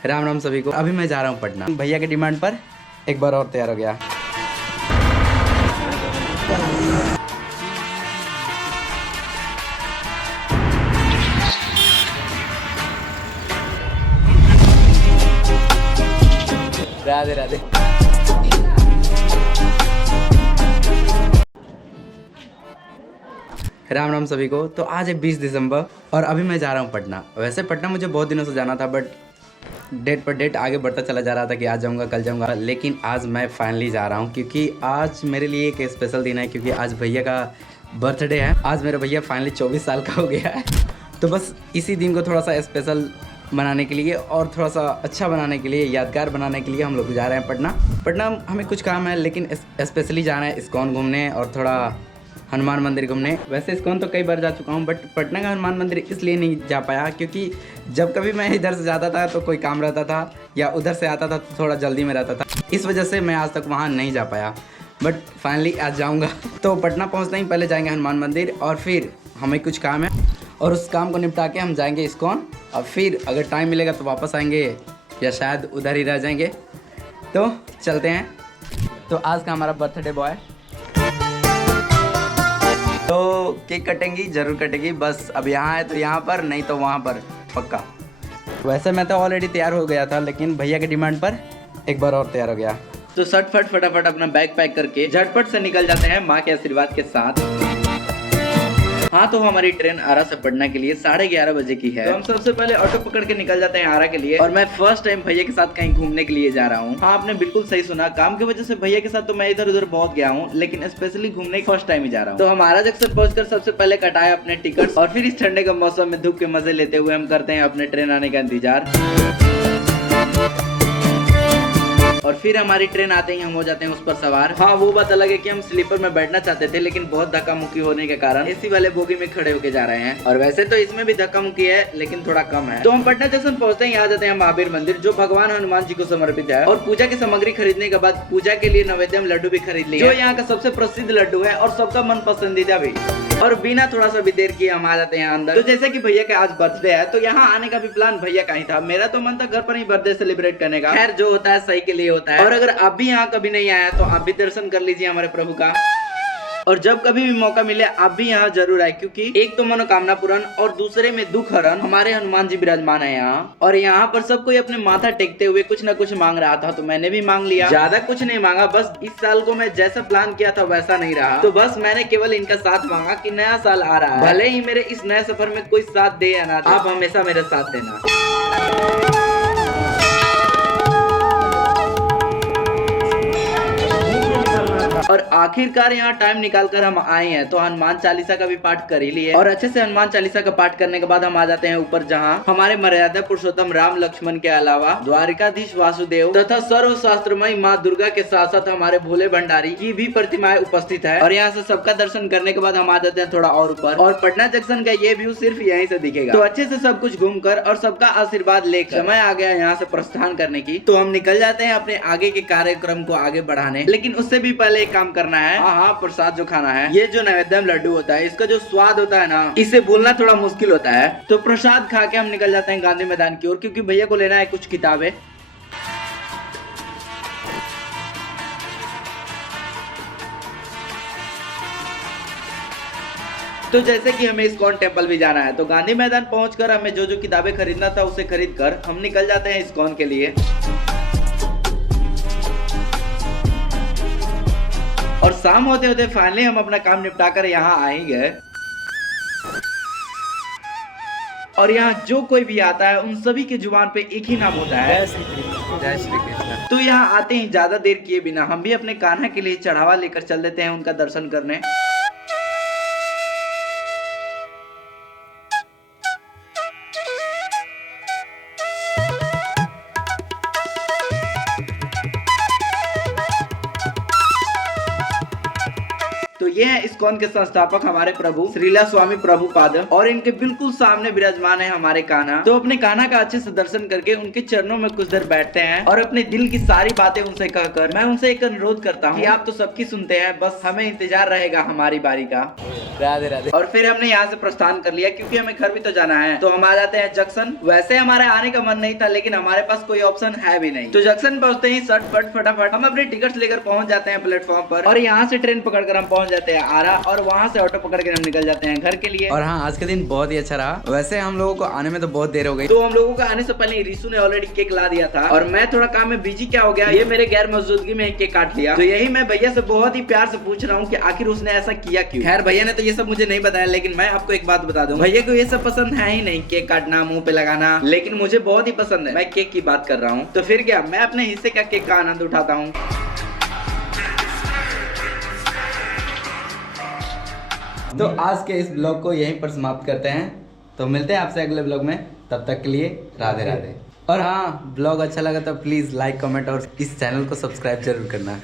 राम राम सभी को। अभी मैं जा रहा हूँ पटना। भैया की डिमांड पर एक बार और तैयार हो गया। राधे राधे। राम राम सभी को। तो आज है 20 दिसंबर और अभी मैं जा रहा हूँ पटना। वैसे पटना मुझे बहुत दिनों से जाना था, बट डेट पर डेट आगे बढ़ता चला जा रहा था कि आज जाऊँगा कल जाऊँगा, लेकिन आज मैं फाइनली जा रहा हूँ क्योंकि आज मेरे लिए एक स्पेशल दिन है। क्योंकि आज भैया का बर्थडे है। आज मेरा भैया फाइनली 24 साल का हो गया है। तो बस इसी दिन को थोड़ा सा स्पेशल बनाने के लिए और थोड़ा सा अच्छा बनाने के लिए, यादगार बनाने के लिए हम लोग जा रहे हैं पटना। पटना हमें कुछ काम है, लेकिन स्पेशली जाना है इस्कॉन घूमने और थोड़ा हनुमान मंदिर घूमने। वैसे इस्कॉन तो कई बार जा चुका हूँ, बट पटना का हनुमान मंदिर इसलिए नहीं जा पाया क्योंकि जब कभी मैं इधर से जाता था तो कोई काम रहता था, या उधर से आता था तो थोड़ा जल्दी में रहता था। इस वजह से मैं आज तक वहाँ नहीं जा पाया, बट फाइनली आज जाऊँगा। तो पटना पहुँचते ही पहले जाएंगे हनुमान मंदिर और फिर हमें कुछ काम है और उस काम को निपटा के हम जाएंगे इस्कॉन। और फिर अगर टाइम मिलेगा तो वापस आएंगे या शायद उधर ही रह जाएंगे। तो चलते हैं। तो आज का हमारा बर्थडे बॉय, तो केक कटेंगी, जरूर कटेगी। बस अब यहाँ है तो यहाँ पर, नहीं तो वहाँ पर पक्का। वैसे मैं तो ऑलरेडी तैयार हो गया था, लेकिन भैया की डिमांड पर एक बार और तैयार हो गया। तो सटफट फटाफट अपना बैग पैक करके झटपट से निकल जाते हैं माँ के आशीर्वाद के साथ। हाँ, तो हमारी ट्रेन आरा से पटना के लिए 11:30 बजे की है। तो हम सबसे पहले ऑटो पकड़ के निकल जाते हैं आरा के लिए। और मैं फर्स्ट टाइम भैया के साथ कहीं घूमने के लिए जा रहा हूँ। हाँ, आपने बिल्कुल सही सुना, काम की वजह से भैया के साथ तो मैं इधर उधर बहुत गया हूँ, लेकिन स्पेशली घूमने फर्स्ट टाइम ही जा रहा हूँ। तो हम आरा जंक्शन पहुंचकर सबसे पहले कटाए अपने टिकट और फिर इस ठंडे के मौसम में धूप के मजे लेते हुए हम करते हैं अपने ट्रेन आने का इंतजार। और फिर हमारी ट्रेन आते ही हम हो जाते हैं उस पर सवार। हाँ, वो बात अलग है कि हम स्लीपर में बैठना चाहते थे, लेकिन बहुत धक्का मुक्की होने के कारण एसी वाले बोगी में खड़े होके जा रहे हैं। और वैसे तो इसमें भी धक्का मुक्की है, लेकिन थोड़ा कम है। तो हम पटना जंक्शन पहुंचते ही आ जाते हैं महावीर मंदिर, जो भगवान हनुमान जी को समर्पित है। और पूजा की सामग्री खरीदने के बाद पूजा के लिए नैवेद्य लड्डू भी खरीद लिए, जो यहाँ का सबसे प्रसिद्ध लड्डू है और सबका मन पसंदीदा भी। और बिना थोड़ा सा भी देर किए हम आ जाते हैं अंदर। तो जैसे कि भैया का आज बर्थडे है, तो यहाँ आने का भी प्लान भैया का ही था। मेरा तो मन था घर पर ही बर्थडे सेलिब्रेट करने का। खैर, जो होता है सही के लिए होता है। और अगर आप भी यहाँ कभी नहीं आया तो आप भी दर्शन कर लीजिए हमारे प्रभु का। और जब कभी भी मौका मिले आप भी यहाँ जरूर आए, क्योंकि एक तो मनोकामना पूर्ण और दूसरे में दुख हरण हमारे हनुमान जी विराजमान है यहाँ। और यहाँ पर सब कोई अपने माथा टेकते हुए कुछ न कुछ मांग रहा था, तो मैंने भी मांग लिया। ज्यादा कुछ नहीं मांगा, बस इस साल को मैं जैसा प्लान किया था वैसा नहीं रहा, तो बस मैंने केवल इनका साथ मांगा कि नया साल आ रहा है, भले ही मेरे इस नए सफर में कोई साथ दे या ना दे, आप हमेशा मेरे साथ देना। और आखिरकार यहाँ टाइम निकालकर हम आए हैं, तो हनुमान चालीसा का भी पाठ कर ही लिए। और अच्छे से हनुमान चालीसा का पाठ करने के बाद हम आ जाते हैं ऊपर, जहाँ हमारे मर्यादा पुरुषोत्तम राम लक्ष्मण के अलावा द्वारिकाधीश वासुदेव तथा सर्व शास्त्रमयी माँ दुर्गा के साथ साथ हमारे भोले भंडारी की भी प्रतिमाएं उपस्थित है। और यहाँ से सबका दर्शन करने के बाद हम आ जाते हैं थोड़ा और ऊपर, और पटना जंक्शन का ये व्यू सिर्फ यहीं से दिखेगा। तो अच्छे से सब कुछ घूमकर और सबका आशीर्वाद लेकर समय आ गया यहाँ से प्रस्थान करने की। तो हम निकल जाते हैं अपने आगे के कार्यक्रम को आगे बढ़ाने, लेकिन उससे भी पहले काम करना है। हाँ, प्रसाद जो खाना है, ये जो नैवेद्य लड्डू होता है, इसका जो स्वाद होता है ना, इसे भूलना थोड़ा मुश्किल होता है। तो प्रसाद खा के हम निकल जाते हैं गांधी मैदान की ओर, क्योंकि भैया को लेना है कुछ किताबें। तो जैसे कि हमें इस्कॉन टेम्पल भी जाना है, तो गांधी मैदान पहुंचकर हमें जो जो किताबें खरीदना था उसे खरीद कर हम निकल जाते हैं इस्कॉन के लिए। और शाम होते होते फाइनली हम अपना काम निपटाकर यहाँ आ ही गए। और यहाँ जो कोई भी आता है उन सभी के जुबान पे एक ही नाम होता है, जय श्री कृष्ण। तो यहाँ आते ही ज्यादा देर किए बिना हम भी अपने कान्हा के लिए चढ़ावा लेकर चल देते हैं उनका दर्शन करने। ये हैं इस्कॉन के संस्थापक हमारे प्रभु श्रीला स्वामी प्रभुपाद, और इनके बिल्कुल सामने विराजमान है हमारे कान्हा। तो अपने कान्हा का अच्छे से दर्शन करके उनके चरणों में कुछ देर बैठते हैं और अपने दिल की सारी बातें उनसे कहकर मैं उनसे एक अनुरोध करता हूँ कि आप तो सबकी सुनते हैं, बस हमें इंतजार रहेगा हमारी बारी का। राधे राधे। और फिर हमने यहाँ से प्रस्थान कर लिया क्योंकि हमें घर भी तो जाना है। तो हम आ जाते हैं जंक्शन। वैसे हमारे आने का मन नहीं था, लेकिन हमारे पास कोई ऑप्शन है भी नहीं। तो जंक्शन पहुंचते ही फटाफट हम अपने टिकट्स लेकर पहुंच जाते हैं प्लेटफॉर्म पर, और यहाँ से ट्रेन पकड़कर हम पहुंच जाते हैं आरा, और वहाँ से ऑटो पकड़ कर हम निकल जाते हैं घर के लिए। और हाँ, आज का दिन बहुत ही अच्छा रहा। वैसे हम लोगों को आने में तो बहुत देर हो गई, तो हम लोगों को आने से पहले रिशु ने ऑलरेडी केक ला दिया था, और मैं थोड़ा काम में बिजी क्या हो गया, ये मेरे गैर मौजूदगी में केक काट लिया। तो यही मैं भैया से बहुत ही प्यार से पूछ रहा हूँ कि आखिर उसने ऐसा किया क्यों। खैर भैया ने तो ये सब मुझे नहीं बताया, लेकिन मैं आपको एक बात बता दूं, भैया को ये सब पसंद है ही नहीं, केक काटना, मुंह पे लगाना, लेकिन मुझे बहुत ही पसंद है। मैं केक की बात कर रहा हूँ। तो फिर क्या, मैं अपने हिस्से का केक का आनंद उठाता हूँ। तो आज के इस ब्लॉग को यहीं पर समाप्त करते हैं। तो मिलते हैं आपसे अगले ब्लॉग में, तब तक के लिए राधे राधे। और हाँ, ब्लॉग अच्छा लगा तो प्लीज लाइक, कमेंट और इस चैनल को सब्सक्राइब जरूर करना।